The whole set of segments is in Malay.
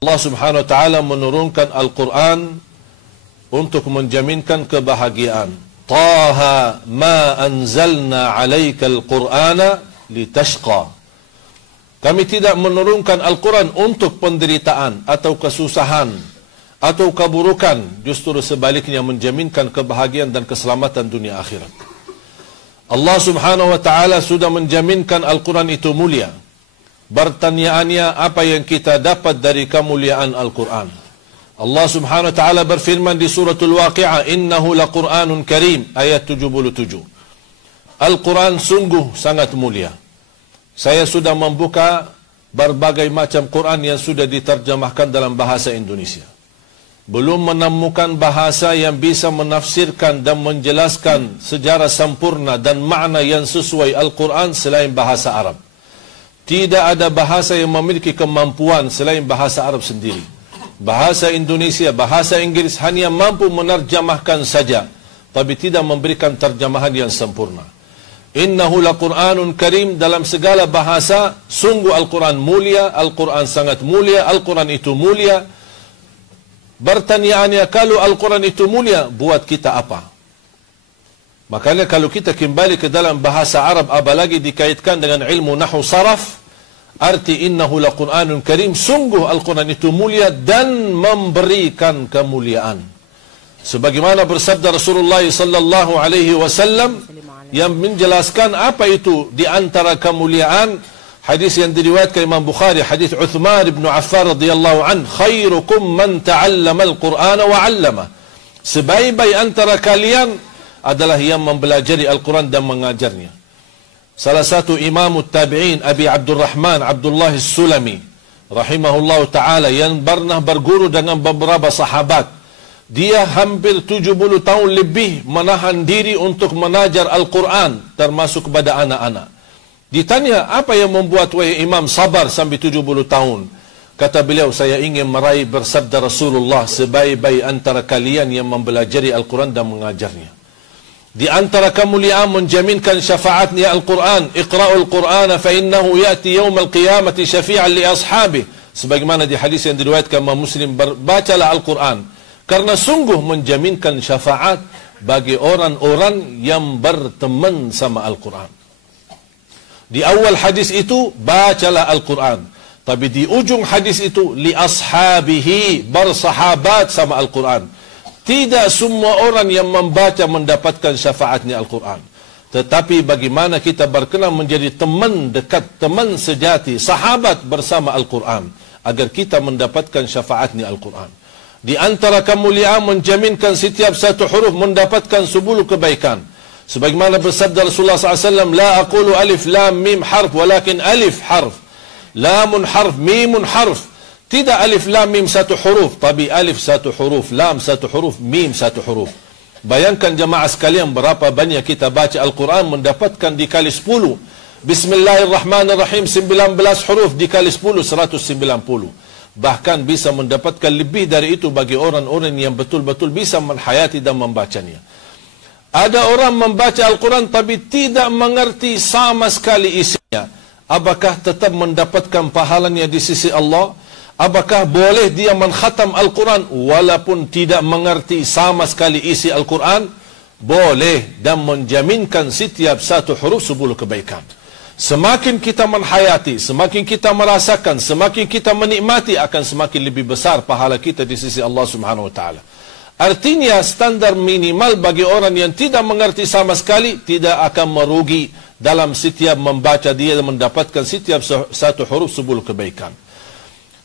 Allah Subhanahu wa taala menurunkan Al-Quran untuk menjaminkan kebahagiaan. Taha ma anzalna 'alaikal Qur'ana litashqa. Kami tidak menurunkan Al-Quran untuk penderitaan atau kesusahan atau keburukan, justru sebaliknya menjaminkan kebahagiaan dan keselamatan dunia akhirat. Allah Subhanahu wa taala sudah menjaminkan Al-Quran itu mulia. Pertanyaannya, apa yang kita dapat dari kemuliaan Al-Quran? Allah Subhanahu wa taala berfirman di suratul Waqi'ah, innahu laqur'anun karim, ayat 77. Al-Quran sungguh sangat mulia. Saya sudah membuka berbagai macam Quran yang sudah diterjemahkan dalam bahasa Indonesia. Belum menemukan bahasa yang bisa menafsirkan dan menjelaskan secara sempurna dan makna yang sesuai Al-Quran selain bahasa Arab. Tidak ada bahasa yang memiliki kemampuan selain bahasa Arab sendiri. Bahasa Indonesia, bahasa Inggris hanya mampu menerjemahkan saja, tapi tidak memberikan terjemahan yang sempurna. Innahu laqur'anun karim, dalam segala bahasa, sungguh Al-Quran mulia, Al-Quran sangat mulia, Al-Quran itu mulia. Pertanyaannya, kalau Al-Quran itu mulia, buat kita apa? Makanya kalau kita kembali ke dalam bahasa Arab, apalagi dikaitkan dengan ilmu nahwu saraf, arti innahu laqur'anun karim, sungguh Al-Quran itu mulia dan memberikan kemuliaan. Sebagaimana bersabda Rasulullah sallallahu alaihi wasallam yang menjelaskan apa itu di antara kemuliaan, hadis yang diriwayatkan Imam Bukhari, hadis Uthman bin Affan radhiyallahu an, khairukum man ta'allama al-Qur'ana wa 'allama. Sebaik-baik antara kalian adalah yang mempelajari Al-Quran dan mengajarnya. Salah satu imam tabi'in, Abi Abdurrahman Abdullah As-Sulami rahimahullah ta'ala, yang pernah berguru dengan beberapa sahabat. Dia hampir 70 tahun lebih menahan diri untuk mengajar Al-Quran, termasuk kepada anak-anak. Ditanya, apa yang membuat wahai imam sabar sampai 70 tahun? Kata beliau, saya ingin meraih bersabda Rasulullah, sebaik-baik antara kalian yang mempelajari Al-Quran dan mengajarnya. Di antara kemuliaan menjaminkan syafaatnya Al-Quran, iqra'ul Qur'ana fa innahu ya'ti yawmal qiyamati syafi'an li ashabih. Sebagaimana di hadis yang diriwayatkan Imam Muslim, berbacalah Al-Quran, karena sungguh menjaminkan syafaat bagi orang-orang yang berteman sama Al-Quran. Di awal hadis itu, bacalah Al-Quran. Tapi di ujung hadis itu, li ashabihi, bersahabat sama Al-Quran. Tidak semua orang yang membaca mendapatkan syafaatnya Al-Quran. Tetapi bagaimana kita berkenan menjadi teman dekat, teman sejati, sahabat bersama Al-Quran, agar kita mendapatkan syafaatnya Al-Quran. Di antara kemuliaan menjaminkan setiap satu huruf mendapatkan 10 kebaikan. Sebagaimana bersabda Rasulullah SAW, la aqulu alif lam mim harf, walakin alif harf, lamun harf, mimun harf. Tidak alif lam mim satu huruf, tapi alif satu huruf, lam satu huruf, mim satu huruf. Bayangkan jemaah sekalian, berapa banyak kita baca Al-Quran mendapatkan dikali 10. Bismillahirrahmanirrahim, 19 huruf dikali 10, 190. Bahkan bisa mendapatkan lebih dari itu bagi orang-orang yang betul-betul bisa menghayati dan membacanya. Ada orang membaca Al-Quran tapi tidak mengerti sama sekali isinya. Apakah tetap mendapatkan pahalanya di sisi Allah? Apakah boleh dia mengkhatam Al-Quran walaupun tidak mengerti sama sekali isi Al-Quran? Boleh, dan menjaminkan setiap satu huruf 10 kebaikan. Semakin kita menghayati, semakin kita merasakan, semakin kita menikmati, akan semakin lebih besar pahala kita di sisi Allah Subhanahu wa taala. Artinya standar minimal bagi orang yang tidak mengerti sama sekali tidak akan merugi dalam setiap membaca, dia mendapatkan setiap satu huruf 10 kebaikan.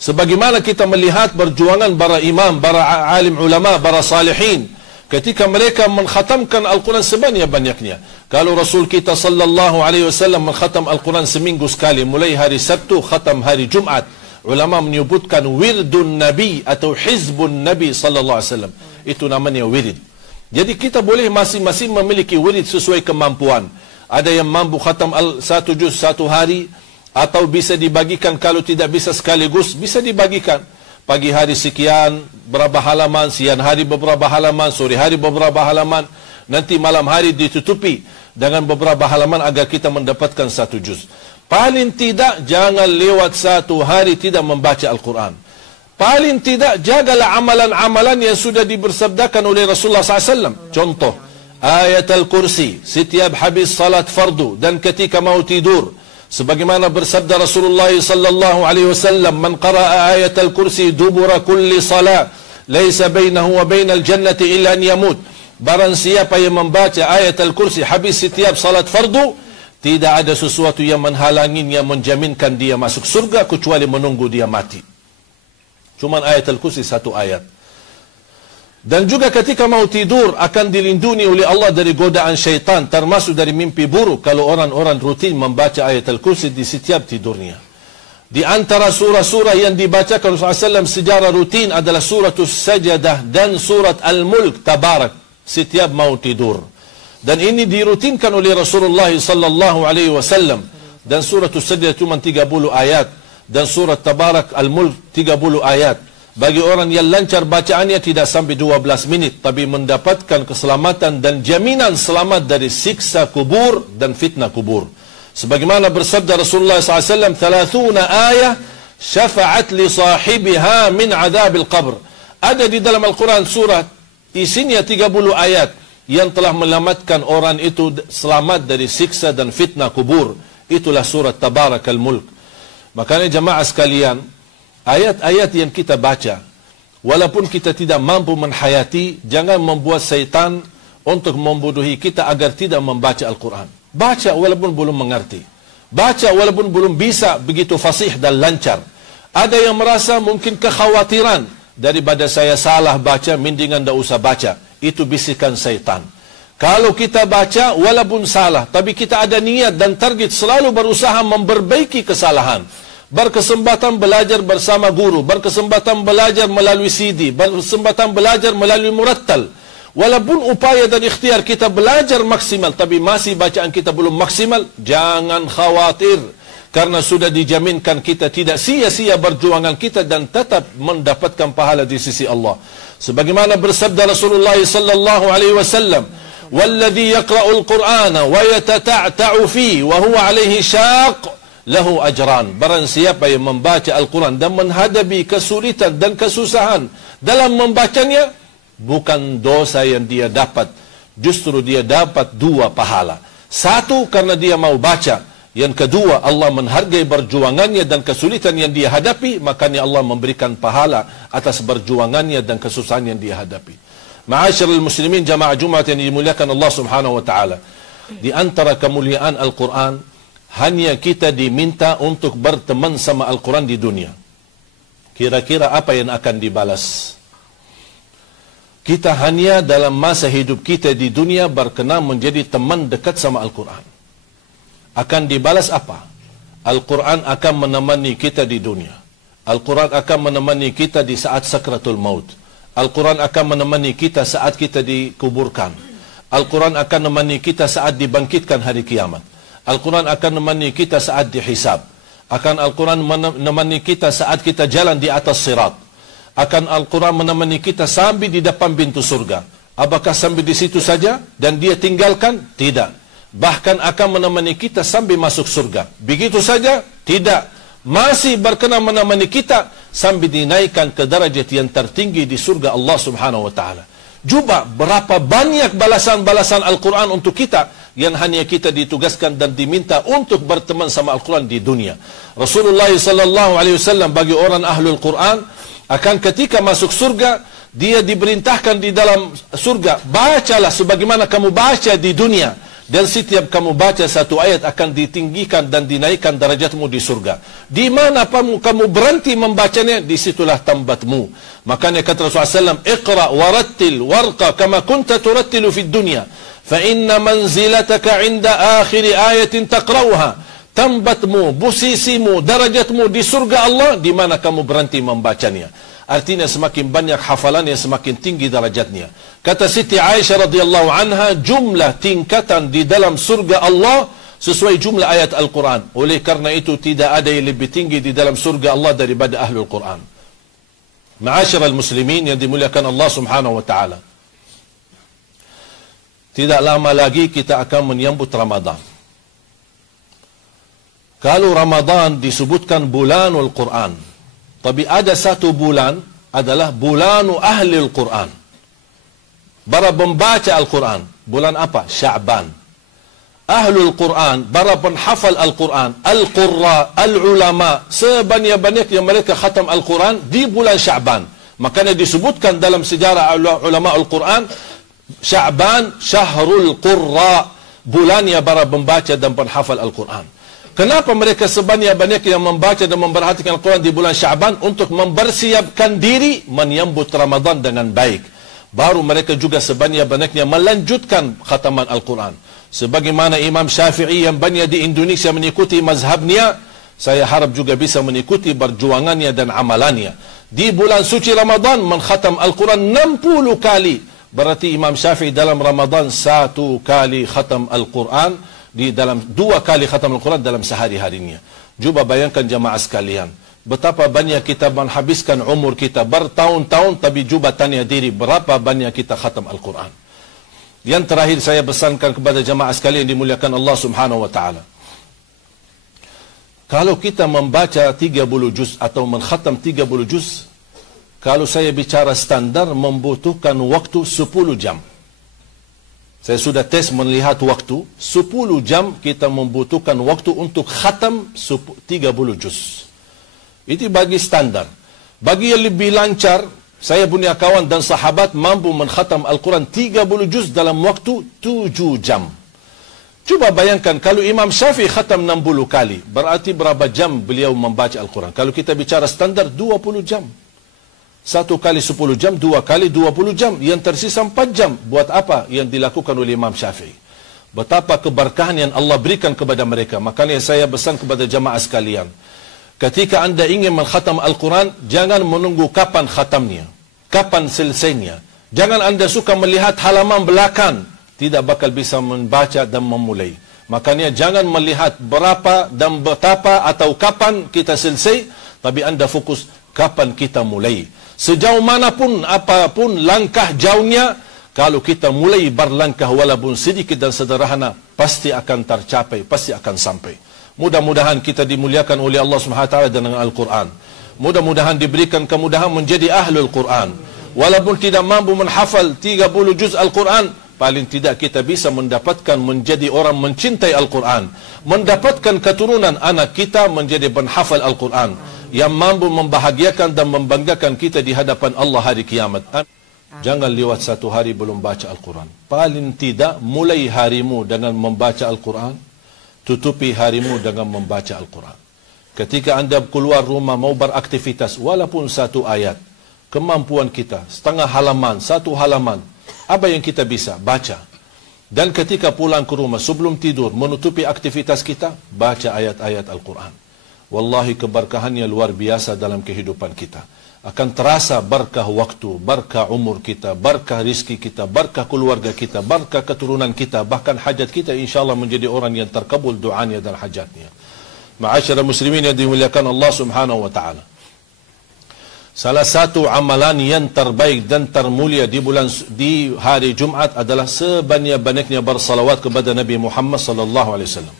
Sebagaimana kita melihat perjuangan para imam, para alim ulama, para salihin, ketika mereka mengkhatamkan Al-Quran sebanyak-banyaknya. Kalau Rasul kita sallallahu alaihi wasallam mengkhatam Al-Quran seminggu sekali, mulai hari Sabtu, khatam hari Jumat. Ulama menyebutkan wirdun Nabi atau hizbun Nabi sallallahu alaihi wasallam. Itu namanya wirid. Jadi kita boleh masing-masing memiliki wirid sesuai kemampuan. Ada yang mampu khatam satu juz satu hari, atau bisa dibagikan, kalau tidak bisa sekaligus, bisa dibagikan. Pagi hari sekian berapa halaman, siang hari beberapa halaman, sore hari beberapa halaman, nanti malam hari ditutupi dengan beberapa halaman agar kita mendapatkan satu juz. Paling tidak jangan lewat satu hari tidak membaca Al-Quran. Paling tidak jagalah amalan-amalan yang sudah dibersabdakan oleh Rasulullah SAW. Contoh, ayat Al-Kursi setiap habis salat fardu dan ketika mau tidur. Sebagaimana bersabda Rasulullah sallallahu alaihi wasallam, "Man qara'a ayat Al-Kursi dubura kulli salat, laisa bainahu wa bainal jannati illa an yamut." Barang siapa yang membaca ayat Al-Kursi habis setiap salat fardu, tidak ada sesuatu yang menghalanginya menjaminkan dia masuk surga kecuali menunggu dia mati. Cuma ayat Al-Kursi satu ayat. Dan juga ketika mau tidur akan dilindungi oleh Allah dari godaan syaitan, termasuk dari mimpi buruk kalau orang-orang rutin membaca ayat Al-Kursi di setiap tidurnya. Di antara surah-surah yang dibacakan Rasulullah SAW secara rutin adalah suratul Sajadah dan surat Al-Mulk Tabarak setiap mau tidur. Dan ini dirutinkan oleh Rasulullah SAW. Dan suratul Sajadah cuma 30 ayat dan surat Tabarak Al-Mulk 30 ayat. Bagi orang yang lancar bacaannya tidak sampai 12 minit, tapi mendapatkan keselamatan dan jaminan selamat dari siksa kubur dan fitnah kubur. Sebagaimana bersabda Rasulullah SAW, 30 ayat syafa'at li sahibiha min adabil qabr. Ada di dalam Al-Quran surat isinya 30 ayat yang telah melamatkan orang itu selamat dari siksa dan fitnah kubur. Itulah surat Tabarak Al-Mulk. Makanya jamaah sekalian, ayat-ayat yang kita baca, walaupun kita tidak mampu menghayati, jangan membuat syaitan untuk membodohi kita agar tidak membaca Al-Quran. Baca walaupun belum mengerti. Baca walaupun belum bisa begitu fasih dan lancar. Ada yang merasa mungkin kekhawatiran, daripada saya salah baca, mendingan tak usah baca. Itu bisikan syaitan. Kalau kita baca walaupun salah, tapi kita ada niat dan target selalu berusaha memperbaiki kesalahan. Berkesempatan belajar bersama guru, berkesempatan belajar melalui CD, berkesempatan belajar melalui murattal. Walaupun upaya dan ikhtiar kita belajar maksimal, tapi masih bacaan kita belum maksimal, jangan khawatir. Karena sudah dijaminkan kita tidak sia-sia perjuangan kita dan tetap mendapatkan pahala di sisi Allah. Sebagaimana bersabda Rasulullah sallallahu alaihi wasallam, "Walladhi yaqra'ul Qur'ana wa yatata'ta'u fi wa huwa alaihi syaq, lahu ajran." Barang siapa yang membaca Al-Quran dan menghadapi kesulitan dan kesusahan dalam membacanya, bukan dosa yang dia dapat, justru dia dapat dua pahala. Satu, karena dia mau baca. Yang kedua, Allah menghargai perjuangannya dan kesulitan yang dia hadapi, makanya Allah memberikan pahala atas perjuangannya dan kesusahan yang dia hadapi. Ma'asyiral muslimin, jamaah Jumat yang dimuliakan Allah Subhanahu wa taala. Di antara kemuliaan Al-Quran, hanya kita diminta untuk berteman sama Al-Quran di dunia. Kira-kira apa yang akan dibalas? Kita hanya dalam masa hidup kita di dunia berkenan menjadi teman dekat sama Al-Quran. Akan dibalas apa? Al-Quran akan menemani kita di dunia. Al-Quran akan menemani kita di saat sakratul maut. Al-Quran akan menemani kita saat kita dikuburkan. Al-Quran akan menemani kita saat dibangkitkan hari kiamat. Al-Quran akan menemani kita saat dihisab. Akan Al-Quran menemani kita saat kita jalan di atas sirat. Akan Al-Quran menemani kita sampai di depan pintu surga. Apakah sampai di situ saja dan dia tinggalkan? Tidak. Bahkan akan menemani kita sampai masuk surga. Begitu saja? Tidak. Masih berkenan menemani kita sampai dinaikkan ke derajat yang tertinggi di surga Allah Subhanahu wa taala. Juga berapa banyak balasan-balasan Al-Quran untuk kita yang hanya kita ditugaskan dan diminta untuk berteman sama Al-Quran di dunia. Rasulullah sallallahu alaihi wasallam bagi orang ahlul Quran akan ketika masuk surga, dia diperintahkan di dalam surga, bacalah sebagaimana kamu baca di dunia. Dan setiap kamu baca satu ayat akan ditinggikan dan dinaikkan derajatmu di surga. Di mana kamu berhenti membacanya, disitulah tempatmu. Makanya kata Rasulullah SAW, "Iqra warattil warqa kama kunta turattilu fid dunya, fa inna manzilataka 'inda akhir ayatin taqra'uha." Tempatmu, posisimu, derajatmu di surga Allah di mana kamu berhenti membacanya. Artinya semakin banyak hafalannya, semakin tinggi derajatnya. Kata Siti Aisyah radhiyallahu anha, jumlah tingkatan di dalam surga Allah sesuai jumlah ayat Al-Quran. Oleh karena itu tidak ada yang lebih tinggi di dalam surga Allah daripada Ahlul Quran. Ma'asyiral muslimin yang dimuliakan Allah Subhanahu wa taala. Tidak lama lagi kita akan menyambut Ramadan. Kalau Ramadan disebutkan bulanul Quran, Tapi ada satu bulan adalah bulanu ahli Al-Quran. Bara membaca Al-Quran. Bulan apa? Sya'ban. Ahlul Quran, bara penhafal Al-Quran, Al-Qurra, Al-Ulama, sebanyak-banyak yang mereka khatam Al-Quran di bulan Sya'ban. Makanya disebutkan dalam sejarah ulama Al-Quran, Sya'ban Syahrul Qurra, bulannya para membaca dan penhafal Al-Quran. Kenapa mereka sebanyak-banyak yang membaca dan memperhatikan Al-Quran di bulan Sya'ban? Untuk mempersiapkan diri menyambut Ramadan dengan baik. Baru mereka juga sebanyak-banyaknya melanjutkan khataman Al-Quran. Sebagaimana Imam Syafi'i yang banyak di Indonesia mengikuti mazhabnya, saya harap juga bisa mengikuti perjuangannya dan amalannya. Di bulan suci Ramadan mengkhatam Al-Quran 60 kali. Berarti Imam Syafi'i dalam Ramadan 1 kali khatam Al-Quran, di dalam 2 kali khatam Al-Quran dalam sehari-harinya. Cuba bayangkan jamaah sekalian, betapa banyak kita menghabiskan umur kita bertahun-tahun, tapi cuba tanya diri berapa banyak kita khatam Al-Quran. Yang terakhir saya pesankan kepada jamaah sekalian dimuliakan Allah Subhanahu wa taala. Kalau kita membaca 30 juz atau mengkhatam 30 juz, kalau saya bicara standar membutuhkan waktu 10 jam. Saya sudah tes melihat waktu, 10 jam kita membutuhkan waktu untuk khatam 30 juz. Itu bagi standar. Bagi yang lebih lancar, saya punya kawan dan sahabat mampu mengkhatam Al-Quran 30 juz dalam waktu 7 jam. Cuba bayangkan kalau Imam Syafi'i khatam 60 kali, berarti berapa jam beliau membaca Al-Quran? Kalau kita bicara standar 20 jam. 1 kali 10 jam, 2 kali 20 jam. Yang tersisa 4 jam. Buat apa yang dilakukan oleh Imam Syafi'i? Betapa keberkahan yang Allah berikan kepada mereka. Makanya saya pesan kepada jamaah sekalian, ketika anda ingin mengkhatam Al-Quran, jangan menunggu kapan khatamnya, kapan selesainya. Jangan anda suka melihat halaman belakang, tidak bakal bisa membaca dan memulai. Makanya jangan melihat berapa dan betapa atau kapan kita selesai, tapi anda fokus kapan kita mulai. Sejauh manapun, apapun langkah jauhnya, kalau kita mulai berlangkah walaupun sedikit dan sederhana, pasti akan tercapai, pasti akan sampai. Mudah-mudahan kita dimuliakan oleh Allah SWT dengan Al-Quran. Mudah-mudahan diberikan kemudahan menjadi Ahlul Quran. Walaupun tidak mampu menghafal 30 juz Al-Quran, paling tidak kita bisa mendapatkan menjadi orang mencintai Al-Quran. Mendapatkan keturunan anak kita menjadi penhafal Al-Quran, yang mampu membahagiakan dan membanggakan kita di hadapan Allah hari kiamat. Jangan lewat 1 hari belum baca Al-Quran. Paling tidak mulai harimu dengan membaca Al-Quran, tutupi harimu dengan membaca Al-Quran. Ketika anda keluar rumah mau beraktivitas, walaupun 1 ayat, kemampuan kita, setengah halaman, 1 halaman, apa yang kita bisa? Baca. Dan ketika pulang ke rumah, sebelum tidur, menutupi aktivitas kita, baca ayat-ayat Al-Quran. Wallahi keberkahannya luar biasa dalam kehidupan kita. Akan terasa berkah waktu, berkah umur kita, berkah rizki kita, berkah keluarga kita, berkah keturunan kita, bahkan hajat kita insyaAllah menjadi orang yang terkabul doanya dan hajatnya. Ma'asyara muslimin yang dimuliakan Allah Subhanahu wa ta'ala. Salah satu amalan yang terbaik dan termulia di hari Jumat adalah sebanyak-banyaknya bersalawat kepada Nabi Muhammad sallallahu alaihi wasallam.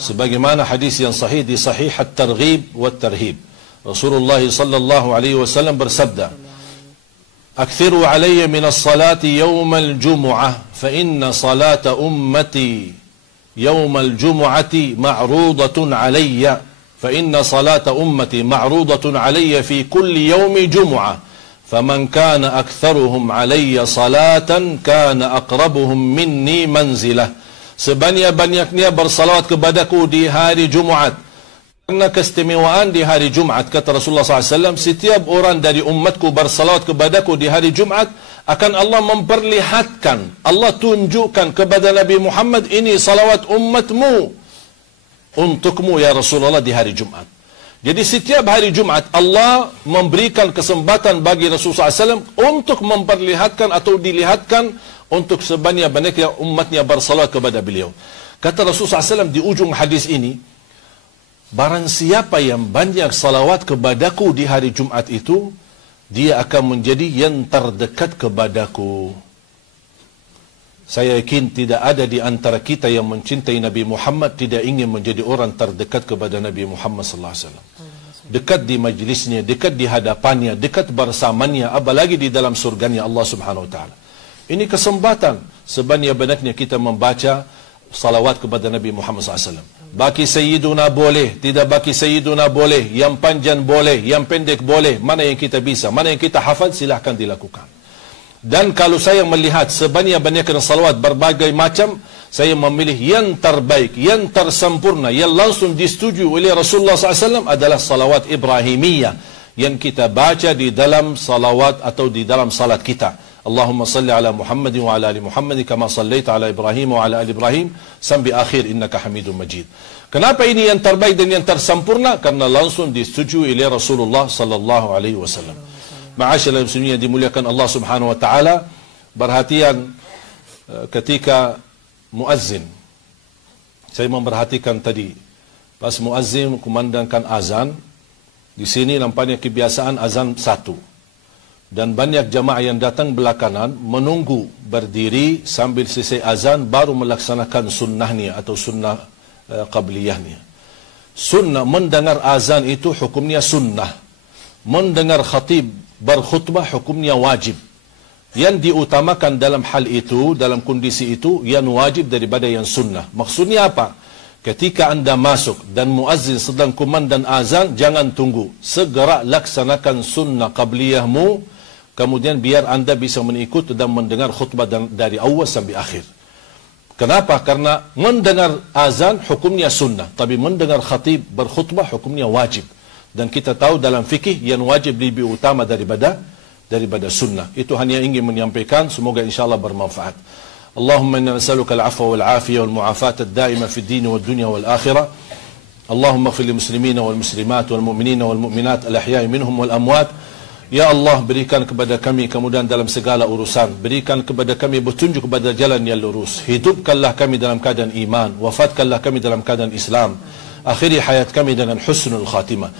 Sebagaimana hadis yang sahih di Sahih At-Targhib wa At-Tarhib, Rasulullah sallallahu alaihi wasallam bersabda, "Akthiru alayya min as-salati yawm al-jum'ah, fa inna salata ummati yawm al-jum'ati ma'rudatun alayya, fa inna salata ummati ma'rudatun alayya fi kulli yawmi jum'ah, faman kana aktharuhum alayya salatan kana aqrabuhum minni manzilah." Sebanyak-banyaknya bersalawat kepadaku di hari Jumaat. Karena keistimewaan di hari Jumaat, kata Rasulullah SAW, setiap orang dari umatku bersalawat kepadaku di hari Jumaat, akan Allah memperlihatkan, Allah tunjukkan kepada Nabi Muhammad, ini salawat umatmu untukmu ya Rasulullah di hari Jumaat. Jadi setiap hari Jumaat Allah memberikan kesempatan bagi Rasulullah SAW untuk memperlihatkan atau dilihatkan untuk sebanyak-banyaknya umatnya bersalawat kepada beliau. Kata Rasulullah SAW di ujung hadis ini, barang siapa yang banyak salawat kepadaku di hari Jumat itu, dia akan menjadi yang terdekat kepadaku. Saya yakin tidak ada di antara kita yang mencintai Nabi Muhammad tidak ingin menjadi orang terdekat kepada Nabi Muhammad sallallahu alaihi wasallam. dekat di majlisnya, dekat di hadapannya, dekat bersamanya, apalagi di dalam surganya Allah Subhanahu wa taala. Ini kesempatan sebanyak-banyaknya kita membaca salawat kepada Nabi Muhammad SAW. Baki Sayyiduna boleh, tidak baki Sayyiduna boleh, yang panjang boleh, yang pendek boleh, mana yang kita bisa, mana yang kita hafal, silahkan dilakukan. Dan kalau saya melihat sebanyak-banyaknya salawat berbagai macam, saya memilih yang terbaik, yang tersempurna, yang langsung disetujui oleh Rasulullah SAW adalah salawat Ibrahimiyah yang kita baca di dalam salawat atau di dalam salat kita. Allahumma salli ala Muhammad wa ala ali Muhammad kama sallaita ala Ibrahim wa ala ali Ibrahim sampai akhir innaka Hamidum Majid. Kenapa ini yang terbaik dan yang tersempurna? Karena langsung disetujui oleh Rasulullah sallallahu alaihi wasallam. Ma'asyiral muslimin yang dimuliakan Allah Subhanahu wa taala, perhatian ketika muazzin. Saya memperhatikan tadi pas muazzin kumandangkan azan, di sini nampaknya kebiasaan azan satu. Dan banyak jamaah yang datang belakangan menunggu berdiri sambil selesai azan baru melaksanakan sunnahnya atau sunnah qabliyahnya. Sunnah mendengar azan itu hukumnya sunnah. Mendengar khatib berkhutbah hukumnya wajib. Yang diutamakan dalam hal itu, dalam kondisi itu, yang wajib daripada yang sunnah. Maksudnya apa? Ketika anda masuk dan muazzin sedang kumandang azan, jangan tunggu. Segera laksanakan sunnah qabliyahmu. Kemudian biar anda bisa mengikut dan mendengar khutbah dari awal sampai akhir. Kenapa? Karena mendengar azan hukumnya sunnah, tapi mendengar khatib berkhutbah hukumnya wajib. Dan kita tahu dalam fikih yang wajib lebih utama daripada sunnah. Itu hanya ingin menyampaikan, semoga insyaAllah bermanfaat. Allahumma inna nas'aluka al-'afwa wal-'afiyah wal-mu'afata ad-da'ima fi ad-din wad-dunya wal-akhirah. Allahumma ighfir lil muslimina wal muslimat wal mu'minina wal mu'minat al-ahya'i minhum wal amwat. Ya Allah, berikan kepada kami kemudahan dalam segala urusan. Berikan kepada kami petunjuk kepada jalan yang lurus. Hidupkanlah kami dalam keadaan iman. Wafatkanlah kami dalam keadaan Islam. Akhiri hayat kami dengan husnul khatimah.